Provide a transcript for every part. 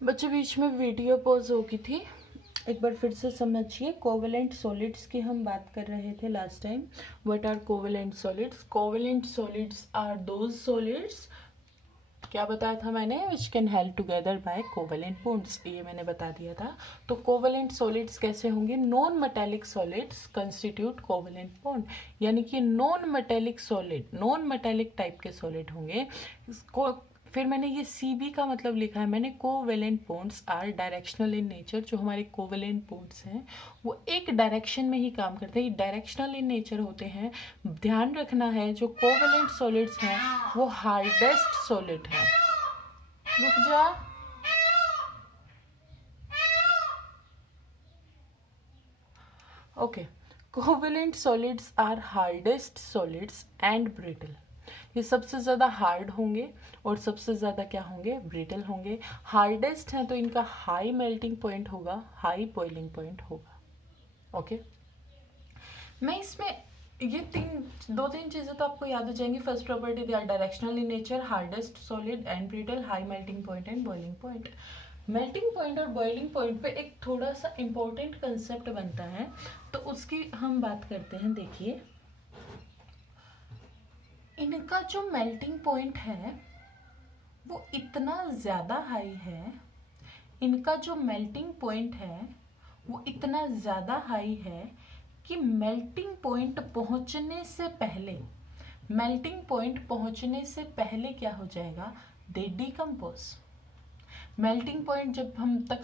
बच्चे बीच में video pause हो गई थी, एक बार फिर से समझिए। कोवेलेंट सॉलिड्स की हम बात कर रहे थे last time. What are covalent solids? Covalent solids are those solids, क्या बताया था मैंने, which can help together by covalent bonds, ये मैंने बता दिया था। तो कोवेलेंट सॉलिड्स कैसे होंगे? Non metallic solids constitute covalent bond, यानी कि non metallic solid, non metallic type के सॉलिड होंगे। इसको फिर मैंने ये Cb का मतलब लिखा है मैंने, covalent bonds are directional in nature. जो हमारे कोवेलेंट बॉन्ड्स हैं वो एक डायरेक्शन में ही काम करते हैं, डायरेक्शनल इन नेचर होते हैं। ध्यान रखना है जो कोवेलेंट सॉलिड्स हैं वो हार्डेस्ट सॉलिड है। रुक जा। Okay, covalent solids are hardest solids and brittle. ये सबसे ज़्यादा हार्ड होंगे और सबसे ज़्यादा क्या होंगे? ब्रिटल होंगे। हार्डेस्ट हैं तो इनका हाई मेल्टिंग पॉइंट होगा, हाई बॉइलिंग पॉइंट होगा। ओके, मैं इसमें ये दो तीन चीज़ें तो आपको याद हो जाएंगी। First property, they are directional in nature, hardest solid and brittle, high melting point and boiling point. Melting point और बॉइलिंग पॉइंट पे एक थोड़ा सा इंपॉर्टेंट कंसेप्ट बनता है, तो उसकी हम बात करते हैं। देखिए, इनका जो मेल्टिंग पॉइंट है वो इतना ज़्यादा हाई है, इनका जो मेल्टिंग पॉइंट है वो इतना ज़्यादा हाई है कि मेल्टिंग पॉइंट पहुंचने से पहले, मेल्टिंग पॉइंट पहुंचने से पहले क्या हो जाएगा? दे डिकम्पोज। मेल्टिंग पॉइंट जब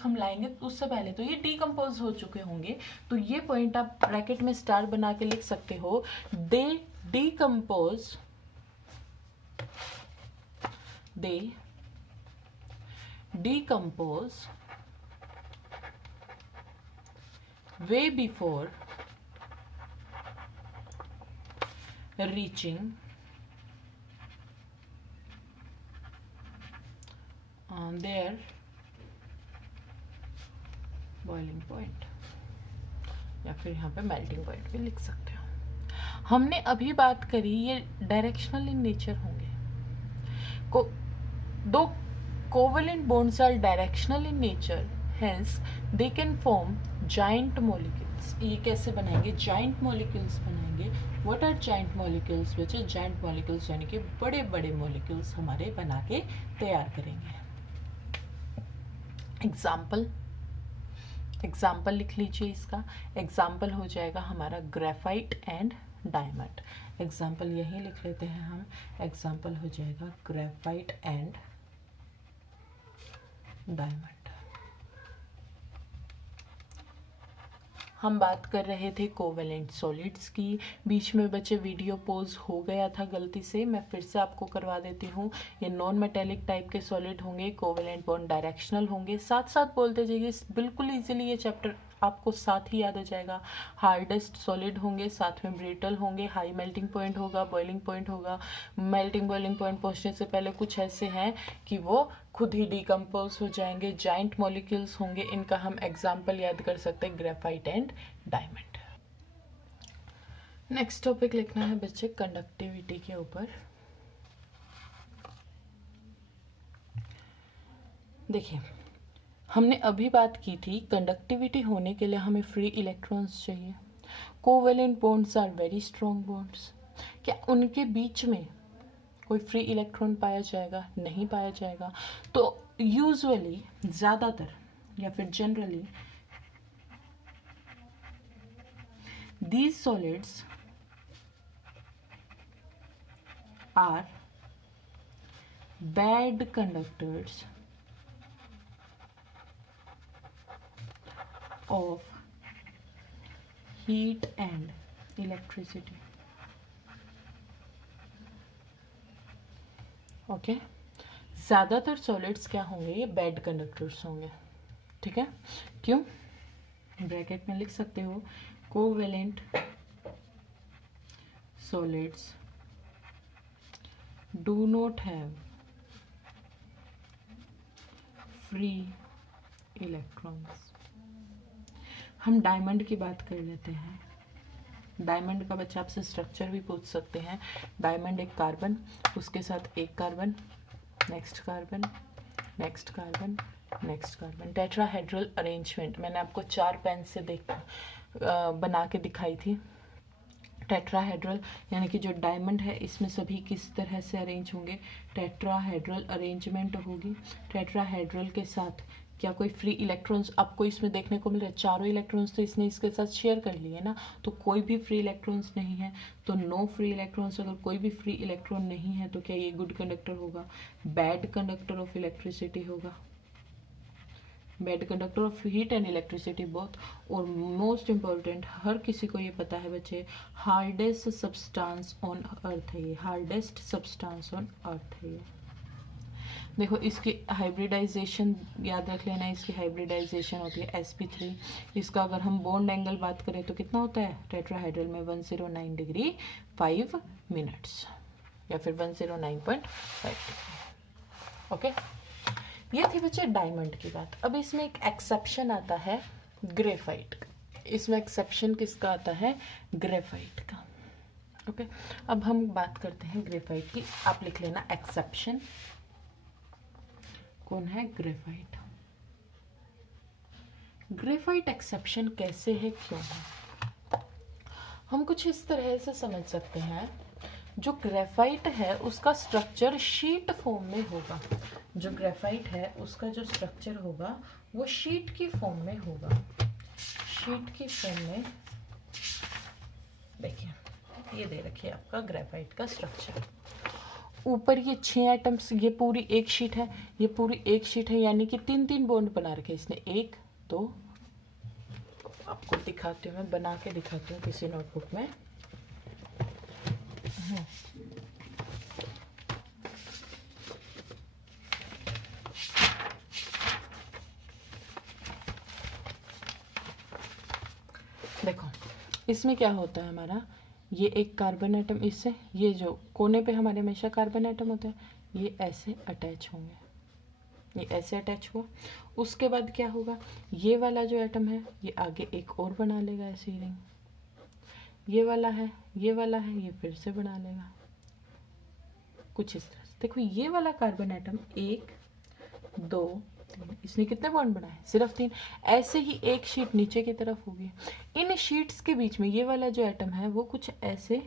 हम लाएंगे तो उससे पहले तो ये डिकम्पोज हो चुके होंगे। तो ये पॉइंट आप ब्रैकेट में स्टार बना के लिख सकते हो, दे decompose, they decompose way before reaching their boiling point, या फिर यहाँ पे मेल्टिंग पॉइंट भी लिख सकते हो। हमने अभी बात करी ये डायरेक्शनल इन नेचर होंगे। दो covalent bonds are directional in nature, hence they can form giant molecules. ये कैसे बनाएंगे? जाइंट मॉलिक्यूल्स बनाएंगे। व्हाट आर जाइंट मॉलिक्यूल्स बच्चे? जाइंट मॉलिक्यूल्स यानी कि बड़े बड़े मॉलिक्यूल्स हमारे बना के तैयार करेंगे। एग्जाम्पल लिख लीजिए इसका। एग्जाम्पल हो जाएगा हमारा ग्रेफाइट एंड डायमंड। एग्जाम्पल यही लिख लेते हैं हम। एग्जाम्पल हो जाएगा ग्रेफाइट एंड डायमंड। हम बात कर रहे थे कोवेलेंट सॉलिड्स की। बीच में बच्चे वीडियो पॉज हो गया था गलती से, मैं फिर से आपको करवा देती हूँ। ये नॉन मेटेलिक टाइप के सॉलिड होंगे, कोवेलेंट बॉन्ड डायरेक्शनल होंगे। साथ साथ बोलते जाइए, बिल्कुल इजीली ये चैप्टर आपको साथ ही याद हो जाएगा। हार्डेस्ट सॉलिड होंगे, साथ में ब्रिटल होंगे, हाई मेल्टिंग पॉइंट होगा, बॉइलिंग पॉइंट होगा। मेल्टिंग बॉइलिंग पॉइंट पहुंचने से पहले कुछ ऐसे हैं कि वो खुद ही डिकम्पोज हो जाएंगे। जाइंट मॉलिक्यूल्स होंगे, इनका हम एग्जाम्पल याद कर सकते हैं, graphite and diamond. Next topic लिखना है बच्चे कंडक्टिविटी के ऊपर। देखिए, हमने अभी बात की थी कंडक्टिविटी होने के लिए हमें फ्री इलेक्ट्रॉन्स चाहिए। Covalent bonds are very strong bonds. क्या उनके बीच में कोई फ्री इलेक्ट्रॉन पाया जाएगा? नहीं पाया जाएगा। तो यूजुअली, ज़्यादातर या फिर generally, these solids are bad conductors of heat and electricity. Okay, ज़्यादातर सॉलिड्स क्या होंगे? ये बैड कंडक्टर्स होंगे। ठीक है, क्यों? ब्रैकेट में लिख सकते हो, covalent solids do not have free electrons। हम डायमंड की बात कर लेते हैं। डायमंड का बच्चा आपसे स्ट्रक्चर भी पूछ सकते हैं। डायमंड एक कार्बन, उसके साथ एक carbon, next carbon, next carbon, next carbon. Tetrahedral arrangement मैंने आपको 4 पेन से बना के दिखाई थी। टेट्राहेड्रल यानी कि जो डायमंड है इसमें सभी किस तरह से अरेंज होंगे, टेट्राहेड्रल अरेंजमेंट होगी। टेट्राहेड्रल के साथ क्या कोई फ्री इलेक्ट्रॉन्स आपको इसमें देखने को मिल रहा है? चारों इलेक्ट्रॉन्स तो इसने इसके साथ शेयर कर लिए ना, तो कोई भी फ्री इलेक्ट्रॉन्स नहीं है, तो नो फ्री इलेक्ट्रॉन्स। अगर कोई भी फ्री इलेक्ट्रॉन नहीं है तो क्या ये गुड कंडक्टर होगा? बैड कंडक्टर ऑफ इलेक्ट्रिसिटी होगा, bad conductor of heat and electricity both. और मोस्ट इम्पॉर्टेंट, हर किसी को ये पता है बच्चे, हार्डेस्ट सब्सटेंस ऑन अर्थ है ये, हार्डेस्ट सब्सटेंस ऑन अर्थ है ये। देखो इसकी हाइब्रिडाइजेशन याद रख लेना, इसकी हाइब्रिडाइजेशन होती है sp3। इसका अगर हम बॉन्ड एंगल बात करें तो कितना होता है टेट्राहेड्रल में? 109 डिग्री 5 मिनट्स या फिर 109.5 डिग्री। ओके, ये थी बच्चे डायमंड की बात। अब इसमें एक एक्सेप्शन आता है ग्रेफाइट का। इसमें एक्सेप्शन किसका आता है? ग्रेफाइट का। ओके, अब हम बात करते हैं ग्रेफाइट की। आप लिख लेना एक्सेप्शन। कौन है? ग्रेफाइट। ग्रेफाइट एक्सेप्शन कैसे है, क्यों है? हम कुछ इस तरह से समझ सकते हैं, जो ग्रेफाइट है उसका स्ट्रक्चर शीट फॉर्म में होगा। जो ग्रेफाइट है उसका जो स्ट्रक्चर होगा वो शीट की फॉर्म में होगा। शीट की फॉर्म में देखिए ये दे रखिए आपका ग्रेफाइट का स्ट्रक्चर। ऊपर ये 6 एटम्स, ये पूरी एक शीट है, ये पूरी एक शीट है, यानी कि 3 बॉन्ड बना रखे इसने। 1 2, आपको दिखाती हूँ मैं, बना के दिखाती हूँ किसी नोटबुक में। देखो इसमें क्या होता है हमारा, ये एक कार्बन एटम, इससे ये जो कोने पे हमारे हमेशा कार्बन एटम होता है, ये ऐसे अटैच होंगे, ये ऐसे अटैच हुआ। उसके बाद क्या होगा, ये वाला जो एटम है ये आगे एक और बना लेगा ऐसे ही रिंग। ये वाला है, ये वाला है, ये फिर से बना लेगा कुछ इस तरह से। देखो ये वाला कार्बन एटम 1 2 3, इसने कितने बॉन्ड बनाए? सिर्फ 3। ऐसे ही एक शीट नीचे की तरफ होगी। इन शीट्स के बीच में ये वाला जो एटम है वो कुछ ऐसे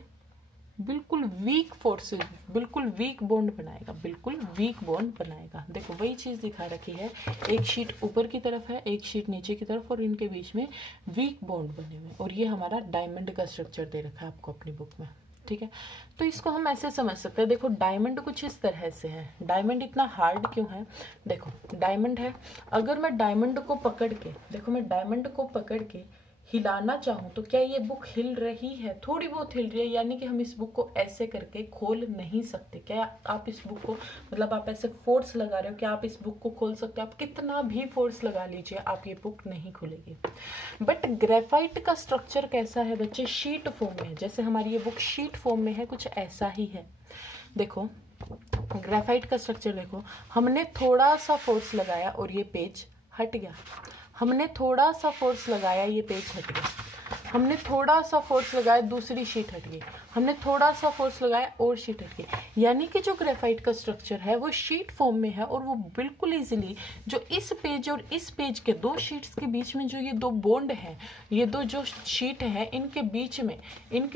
बिल्कुल वीक फोर्सेस, बिल्कुल वीक बॉन्ड बनाएगा, बिल्कुल वीक बॉन्ड बनाएगा। देखो वही चीज़ दिखा रखी है, एक शीट ऊपर की तरफ है, एक शीट नीचे की तरफ, और इनके बीच में वीक बॉन्ड बने हुए। और ये हमारा डायमंड का स्ट्रक्चर दे रखा है आपको अपनी बुक में, ठीक है। तो इसको हम ऐसे समझ सकते हैं, देखो डायमंड कुछ इस तरह से है। डायमंड इतना हार्ड क्यों है? देखो डायमंड है, अगर मैं डायमंड को पकड़ के, देखो मैं डायमंड को पकड़ के हिलाना चाहूँ तो क्या ये बुक हिल रही है? थोड़ी बहुत हिल रही है, यानी कि हम इस बुक को ऐसे करके खोल नहीं सकते। क्या आप इस बुक को, मतलब आप ऐसे फोर्स लगा रहे हो, क्या आप इस बुक को खोल सकते हो? आप कितना भी फोर्स लगा लीजिए, आप ये बुक नहीं खोलेगी। बट ग्रेफाइट का स्ट्रक्चर कैसा है बच्चे? शीट फॉर्म में। जैसे हमारी ये बुक शीट फॉर्म में है, कुछ ऐसा ही है। देखो ग्रेफाइट का स्ट्रक्चर देखो, हमने थोड़ा सा फोर्स लगाया और ये पेज हट गया, हमने थोड़ा सा फोर्स लगाया ये पेज हट गया, हमने थोड़ा सा फोर्स लगाया दूसरी शीट हट गई, हमने थोड़ा सा फोर्स लगाया और शीट हट गई। यानी कि जो ग्रेफाइट का स्ट्रक्चर है वो शीट फॉर्म में है, और वो बिल्कुल इजीली जो इस पेज और इस पेज के 2 शीट्स के बीच में जो ये 2 बॉन्ड है, ये 2 जो शीट है इनके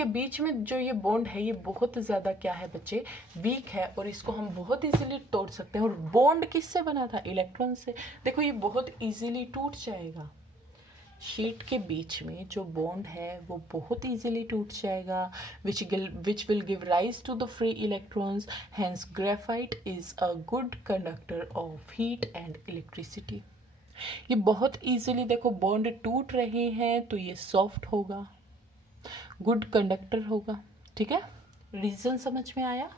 बीच में जो ये बॉन्ड है ये बहुत ज़्यादा क्या है बच्चे? वीक है, और इसको हम बहुत इजीली तोड़ सकते हैं। और बॉन्ड किससे बना था? इलेक्ट्रॉन से। देखो ये बहुत इजीली टूट जाएगा, शीट के बीच में जो बॉन्ड है वो बहुत इजीली टूट जाएगा, which will give rise to the free electrons. Hence graphite is a good conductor of heat and electricity. ये बहुत इजीली देखो बॉन्ड टूट रहे हैं तो ये सॉफ्ट होगा, गुड कंडक्टर होगा, ठीक है। रीजन समझ में आया?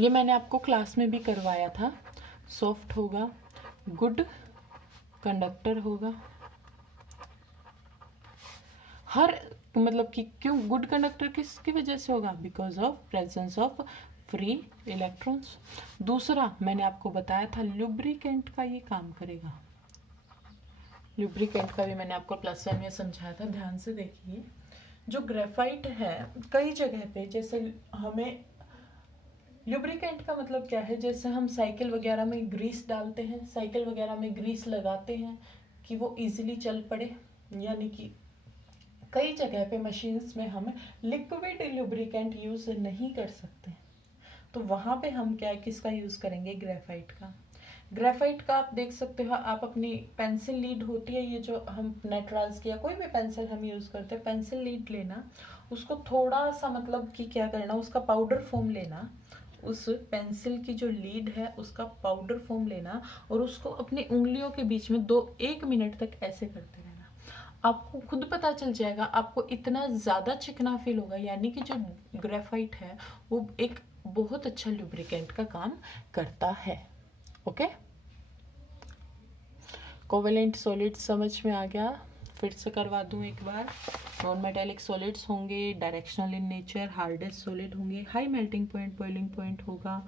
ये मैंने आपको क्लास में भी करवाया था। सॉफ्ट होगा, गुड कंडक्टर होगा, हर मतलब कि क्यों गुड कंडक्टर किसकी वजह से होगा? Because of presence of free electrons. दूसरा मैंने आपको बताया था लुब्रिकेंट का ये काम करेगा, लुब्रिकेंट का भी मैंने आपको प्लस 1 में समझाया था, ध्यान से देखिए। जो ग्रेफाइट है कई जगह पे, जैसे हमें लुब्रिकेंट का मतलब क्या है, जैसे हम साइकिल वगैरह में ग्रीस डालते हैं, साइकिल वगैरह में ग्रीस लगाते हैं कि वो इजीली चल पड़े, यानी कि कई जगह पे मशीन्स में हम लिक्विड लुब्रिकेंट यूज़ नहीं कर सकते, तो वहाँ पे हम क्या किसका यूज़ करेंगे, ग्रेफाइट का। ग्रेफाइट का आप देख सकते हो, आप अपनी पेंसिल लीड होती है, ये जो हम नटराज की या कोई भी पेंसिल हम यूज़ करते हैं, पेंसिल लीड लेना, उसको थोड़ा सा मतलब कि क्या करना, उसका पाउडर फॉर्म लेना, उस पेंसिल की जो लीड है उसका पाउडर फॉर्म लेना और उसको अपनी उंगलियों के बीच में 1 मिनट तक ऐसे करते रहना। आपको खुद पता चल जाएगा, आपको इतना ज़्यादा चिकना फील होगा, यानी कि जो ग्रेफाइट है वो एक बहुत अच्छा लुब्रिकेंट का काम करता है। ओके, कोवेलेंट सॉलिड समझ में आ गया, फिर से करवा दूं एक बार। नॉन मेटेलिक सॉलिड्स होंगे directional in nature, hardest solid होंगे, high melting point boiling point होगा,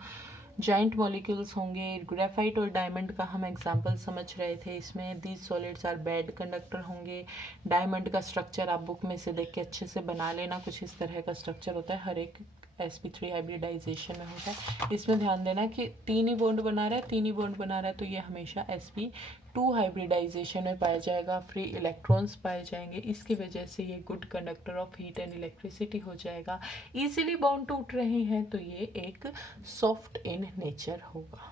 जॉइंट मॉलिक्यूल्स होंगे। ग्रेफाइट और डायमंड का हम एग्जांपल समझ रहे थे, इसमें these solids are bad conductor होंगे। डायमंड का स्ट्रक्चर आप बुक में से देख के अच्छे से बना लेना, कुछ इस तरह का स्ट्रक्चर होता है, हर एक sp3 हाइब्रिडाइजेशन में होता है। इसमें ध्यान देना कि 3 ही बॉन्ड बना रहा है, 3 ही बॉन्ड बना रहा है, तो ये हमेशा sp2 हाइब्रिडाइजेशन में पाया जाएगा, फ्री इलेक्ट्रॉन्स पाए जाएंगे, इसकी वजह से ये good conductor of heat and electricity हो जाएगा। इजीली बॉन्ड टूट रहे हैं तो ये एक सॉफ्ट इन नेचर होगा।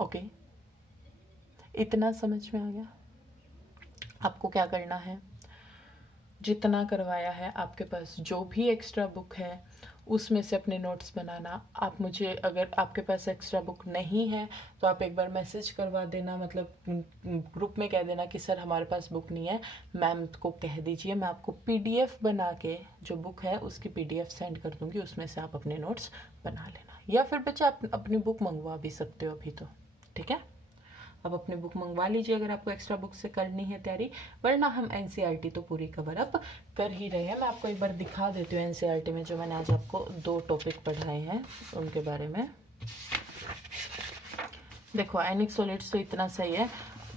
ओके, इतना समझ में आ गया। आपको क्या करना है, जितना करवाया है आपके पास जो भी एक्स्ट्रा बुक है उसमें से अपने नोट्स बनाना। आप मुझे, अगर आपके पास एक्स्ट्रा बुक नहीं है तो आप एक बार मैसेज करवा देना, मतलब ग्रुप में कह देना कि सर हमारे पास बुक नहीं है, मैम को कह दीजिए, मैं आपको पीडीएफ बना के जो बुक है उसकी पीडीएफ सेंड कर दूंगी, उसमें से आप अपने नोट्स बना लेना। या फिर बच्चे आप अपनी बुक मंगवा भी सकते हो अभी तो, ठीक है, अब अपनी बुक मंगवा लीजिए अगर आपको एक्स्ट्रा बुक से करनी है तैयारी, वरना हम एनसीईआरटी तो पूरी कवर अप कर ही रहे हैं। मैं आपको एक बार दिखा देती हूँ एनसीईआरटी में जो मैंने आज आपको 2 टॉपिक पढ़ाए हैं उनके बारे में। देखो, आयनिक सॉलिड्स तो इतना सही है,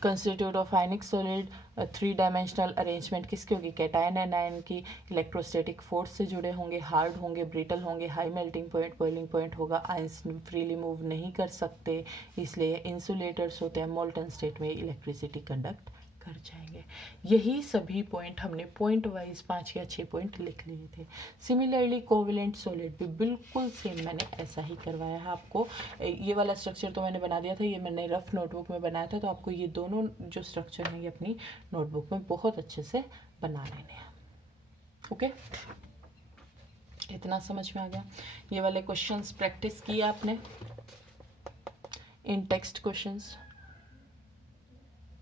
constitute of ionic solid 3 dimensional arrangement किसकी होगी, कैटायन एंड आयन की इलेक्ट्रोस्टैटिक फोर्स से जुड़े होंगे, हार्ड होंगे, ब्रिटल होंगे, high melting point boiling point होगा, आयंस फ्रीली मूव नहीं कर सकते, इसलिए इंसुलेटर्स होते हैं, मोल्टन स्टेट में इलेक्ट्रिसिटी कंडक्ट कर जाएंगे। यही सभी पॉइंट हमने पॉइंट वाइज 5 या 6 पॉइंट लिख लिए थे। सिमिलरली कोवेलेंट सॉलिड भी बिल्कुल सेम मैंने ऐसा ही करवाया है आपको। ये वाला स्ट्रक्चर तो मैंने बना दिया था, ये मैंने रफ नोटबुक में बनाया था, तो आपको ये दोनों जो स्ट्रक्चर हैं ये अपनी नोटबुक में बहुत अच्छे से बना लेने हैं। ओके, इतना समझ में आ गया। ये वाले क्वेश्चंस प्रैक्टिस किए आपने, इन टेक्स्ट क्वेश्चंस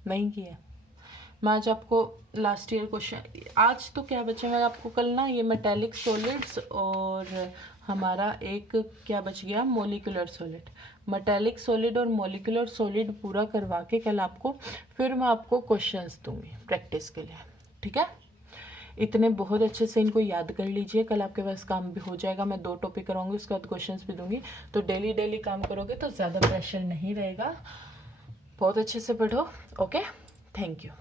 नहीं किए। मैं आज आपको लास्ट ईयर क्वेश्चन, आज तो क्या बचा है आपको, कल ना ये मेटेलिक सॉलिड्स और हमारा एक क्या बच गया, मोलिकुलर सॉलिड। मेटेलिक सॉलिड और मोलिकुलर सॉलिड पूरा करवा के कल आपको फिर मैं आपको क्वेश्चंस दूंगी प्रैक्टिस के लिए, ठीक है। इतने बहुत अच्छे से इनको याद कर लीजिए, कल आपके पास काम भी हो जाएगा। मैं 2 टॉपिक कराऊंगी, उसके बाद क्वेश्चंस भी दूंगी, तो डेली काम करोगे तो ज़्यादा प्रेशर नहीं रहेगा। बहुत अच्छे से पढ़ो। Okay, thank you.